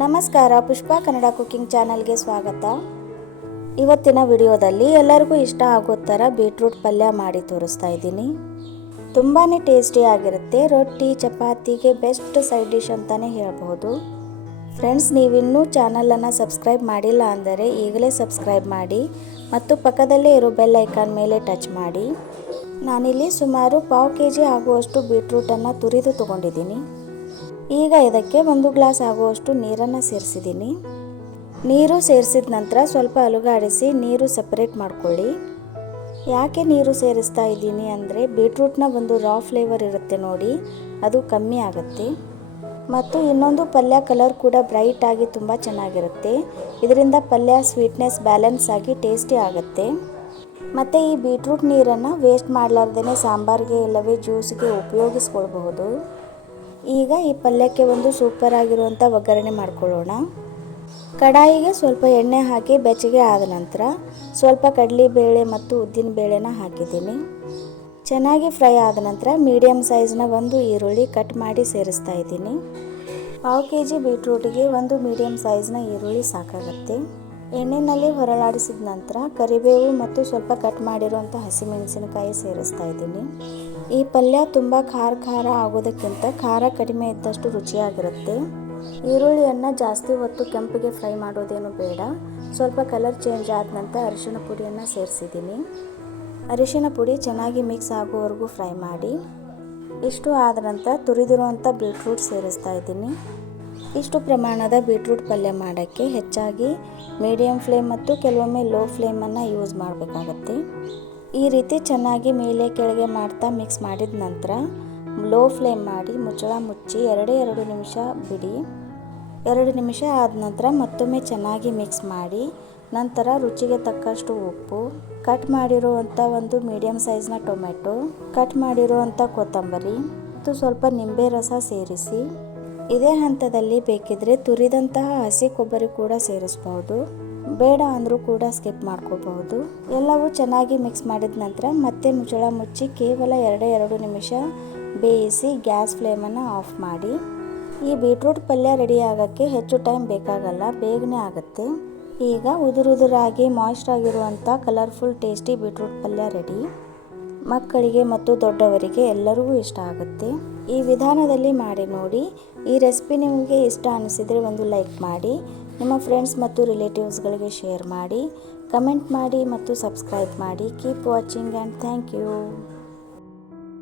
ನಮಸ್ಕಾರ, ಪುಷ್ಪಾ ಕನ್ನಡ ಕುಕಿಂಗ್ ಚಾನಲ್ಗೆ ಸ್ವಾಗತ. ಇವತ್ತಿನ ವಿಡಿಯೋದಲ್ಲಿ ಎಲ್ಲರಿಗೂ ಇಷ್ಟ ಆಗೋ ಥರ ಬೀಟ್ರೂಟ್ ಪಲ್ಯ ಮಾಡಿ ತೋರಿಸ್ತಾ ಇದ್ದೀನಿ. ತುಂಬಾ ಟೇಸ್ಟಿ ಆಗಿರುತ್ತೆ. ರೊಟ್ಟಿ ಚಪಾತಿಗೆ ಬೆಸ್ಟ್ ಸೈಡ್ ಡಿಶ್ ಅಂತಲೇ ಹೇಳ್ಬೋದು. ಫ್ರೆಂಡ್ಸ್, ನೀವಿನ್ನೂ ಚಾನಲನ್ನು ಸಬ್ಸ್ಕ್ರೈಬ್ ಮಾಡಿಲ್ಲ ಅಂದರೆ ಈಗಲೇ ಸಬ್ಸ್ಕ್ರೈಬ್ ಮಾಡಿ ಮತ್ತು ಪಕ್ಕದಲ್ಲೇ ಇರೋ ಬೆಲ್ ಐಕಾನ್ ಮೇಲೆ ಟಚ್ ಮಾಡಿ. ನಾನಿಲ್ಲಿ ಸುಮಾರು 1/2 kg ಆಗುವಷ್ಟು ಬೀಟ್ರೂಟನ್ನು ತುರಿದು ತೊಗೊಂಡಿದ್ದೀನಿ. ಈಗ ಇದಕ್ಕೆ 1 ಗ್ಲಾಸ್ ಆಗುವಷ್ಟು ನೀರನ್ನು ಸೇರಿಸಿದ್ದೀನಿ. ನೀರು ಸೇರಿಸಿದ ನಂತರ ಸ್ವಲ್ಪ ಅಲುಗಾಡಿಸಿ ನೀರು ಸಪ್ರೇಟ್ ಮಾಡ್ಕೊಳ್ಳಿ. ಯಾಕೆ ನೀರು ಸೇರಿಸ್ತಾ ಇದ್ದೀನಿ ಅಂದರೆ ಬೀಟ್ರೂಟ್ನ ಒಂದು ರಾ ಫ್ಲೇವರ್ ಇರುತ್ತೆ ನೋಡಿ, ಅದು ಕಮ್ಮಿ ಆಗುತ್ತೆ. ಮತ್ತು ಇನ್ನೊಂದು ಪಲ್ಯ ಕಲರ್ ಕೂಡ ಬ್ರೈಟ್ ಆಗಿ ತುಂಬ ಚೆನ್ನಾಗಿರುತ್ತೆ. ಇದರಿಂದ ಪಲ್ಯ ಸ್ವೀಟ್ನೆಸ್ ಬ್ಯಾಲೆನ್ಸ್ ಆಗಿ ಟೇಸ್ಟಿ ಆಗುತ್ತೆ. ಮತ್ತು ಈ ಬೀಟ್ರೂಟ್ ನೀರನ್ನು ವೇಸ್ಟ್ ಮಾಡಲಾರ್ದೇ ಸಾಂಬಾರಿಗೆ ಇಲ್ಲವೇ ಜ್ಯೂಸ್ಗೆ ಉಪಯೋಗಿಸ್ಕೊಳ್ಬಹುದು. ಈಗ ಈ ಪಲ್ಯಕ್ಕೆ ಒಂದು ಸೂಪರ್ ಆಗಿರುವಂಥ ಒಗ್ಗರಣೆ ಮಾಡ್ಕೊಳ್ಳೋಣ. ಕಡಾಯಿಗೆ ಸ್ವಲ್ಪ ಎಣ್ಣೆ ಹಾಕಿ ಬೆಚ್ಚಗೆ ಆದ ನಂತರ ಸ್ವಲ್ಪ ಕಡಲೆಬೇಳೆ ಮತ್ತು ಉದ್ದಿನ ಬೇಳೆನ ಹಾಕಿದ್ದೀನಿ. ಚೆನ್ನಾಗಿ ಫ್ರೈ ಆದ ನಂತರ ಮೀಡಿಯಮ್ ಸೈಜ್ನ ಒಂದು ಈರುಳ್ಳಿ ಕಟ್ ಮಾಡಿ ಸೇರಿಸ್ತಾ ಇದ್ದೀನಿ. 1/2 kg ಬೀಟ್ರೂಟಿಗೆ ಒಂದು ಮೀಡಿಯಮ್ ಸೈಜ್ನ ಈರುಳ್ಳಿ ಸಾಕಾಗುತ್ತೆ. ಎಣ್ಣೆಯಲ್ಲಿ ಹೊರಳಾಡಿಸಿದ ನಂತರ ಕರಿಬೇವು ಮತ್ತು ಸ್ವಲ್ಪ ಕಟ್ ಮಾಡಿರುವಂಥ ಹಸಿಮೆಣಸಿನಕಾಯಿ ಸೇರಿಸ್ತಾ ಇದ್ದೀನಿ. ಈ ಪಲ್ಯ ತುಂಬ ಖಾರ ಆಗೋದಕ್ಕಿಂತ ಖಾರ ಕಡಿಮೆ ಇದ್ದಷ್ಟು ರುಚಿಯಾಗಿರುತ್ತೆ. ಈರುಳ್ಳಿಯನ್ನು ಜಾಸ್ತಿ ಹೊತ್ತು ಕೆಂಪಿಗೆ ಫ್ರೈ ಮಾಡೋದೇನು ಬೇಡ. ಸ್ವಲ್ಪ ಕಲರ್ ಚೇಂಜ್ ಆದ ನಂತರ ಅರಿಶಿಣ ಪುಡಿಯನ್ನು ಸೇರಿಸಿದ್ದೀನಿ. ಅರಿಶಿಣ ಪುಡಿ ಚೆನ್ನಾಗಿ ಮಿಕ್ಸ್ ಆಗೋವರೆಗೂ ಫ್ರೈ ಮಾಡಿ. ಇಷ್ಟು ಆದ ನಂತರ ತುರಿದಿರುವಂಥ ಬೀಟ್ರೂಟ್ ಸೇರಿಸ್ತಾ ಇದ್ದೀನಿ. ಇಷ್ಟು ಪ್ರಮಾಣದ ಬೀಟ್ರೂಟ್ ಪಲ್ಯ ಮಾಡೋಕ್ಕೆ ಹೆಚ್ಚಾಗಿ ಮೀಡಿಯಮ್ ಫ್ಲೇಮ್ ಮತ್ತು ಕೆಲವೊಮ್ಮೆ ಲೋ ಫ್ಲೇಮನ್ನು ಯೂಸ್ ಮಾಡಬೇಕಾಗತ್ತೆ. ಈ ರೀತಿ ಚೆನ್ನಾಗಿ ಮೇಲೆ ಕೆಳಗೆ ಮಾಡ್ತಾ ಮಿಕ್ಸ್ ಮಾಡಿದ ನಂತರ ಲೋ ಫ್ಲೇಮ್ ಮಾಡಿ ಮುಚ್ಚಳ ಮುಚ್ಚಿ 2 ನಿಮಿಷ ಬಿಡಿ. 2 ನಿಮಿಷ ಆದ ನಂತರ ಮತ್ತೊಮ್ಮೆ ಚೆನ್ನಾಗಿ ಮಿಕ್ಸ್ ಮಾಡಿ ನಂತರ ರುಚಿಗೆ ತಕ್ಕಷ್ಟು ಉಪ್ಪು, ಕಟ್ ಮಾಡಿರುವಂಥ ಒಂದು ಮೀಡಿಯಮ್ ಸೈಜ್ನ ಟೊಮೆಟೊ, ಕಟ್ ಮಾಡಿರುವಂಥ ಕೊತ್ತಂಬರಿ ಮತ್ತು ಸ್ವಲ್ಪ ನಿಂಬೆ ರಸ ಸೇರಿಸಿ. ಇದೇ ಹಂತದಲ್ಲಿ ಬೇಕಿದ್ರೆ ತುರಿದಂತಹ ಹಸಿ ಕೊಬ್ಬರಿ ಕೂಡ ಸೇರಿಸ್ಬೋದು. ಬೇಡ ಅಂದರೂ ಕೂಡ ಸ್ಕಿಪ್ ಮಾಡ್ಕೋಬಹುದು. ಎಲ್ಲವೂ ಚೆನ್ನಾಗಿ ಮಿಕ್ಸ್ ಮಾಡಿದ ನಂತರ ಮತ್ತೆ ಮುಚ್ಚಳ ಮುಚ್ಚಿ ಕೇವಲ 2 ನಿಮಿಷ ಬೇಯಿಸಿ ಗ್ಯಾಸ್ ಫ್ಲೇಮನ್ನು ಆಫ್ ಮಾಡಿ. ಈ ಬೀಟ್ರೂಟ್ ಪಲ್ಯ ರೆಡಿ ಆಗೋಕ್ಕೆ ಹೆಚ್ಚು ಟೈಮ್ ಬೇಕಾಗಲ್ಲ, ಬೇಗನೆ ಆಗುತ್ತೆ. ಈಗ ಉದುರಾಗಿ ಮಾಯ್ಸ್ಟ್ ಆಗಿರುವಂಥ ಕಲರ್ಫುಲ್ ಟೇಸ್ಟಿ ಬೀಟ್ರೂಟ್ ಪಲ್ಯ ರೆಡಿ. ಮಕ್ಕಳಿಗೆ ಮತ್ತು ದೊಡ್ಡವರಿಗೆ ಎಲ್ಲರಿಗೂ ಇಷ್ಟ ಆಗುತ್ತೆ. ಈ ವಿಧಾನದಲ್ಲಿ ಮಾಡಿ ನೋಡಿ. ಈ ರೆಸಿಪಿ ನಿಮಗೆ ಇಷ್ಟ ಅನಿಸಿದರೆ ಒಂದು ಲೈಕ್ ಮಾಡಿ, ನಿಮ್ಮ ಫ್ರೆಂಡ್ಸ್ ಮತ್ತು ರಿಲೇಟಿವ್ಸ್ಗಳಿಗೆ ಶೇರ್ ಮಾಡಿ, ಕಮೆಂಟ್ ಮಾಡಿ ಮತ್ತು ಸಬ್ಸ್ಕ್ರೈಬ್ ಮಾಡಿ. Keep watching and thank you.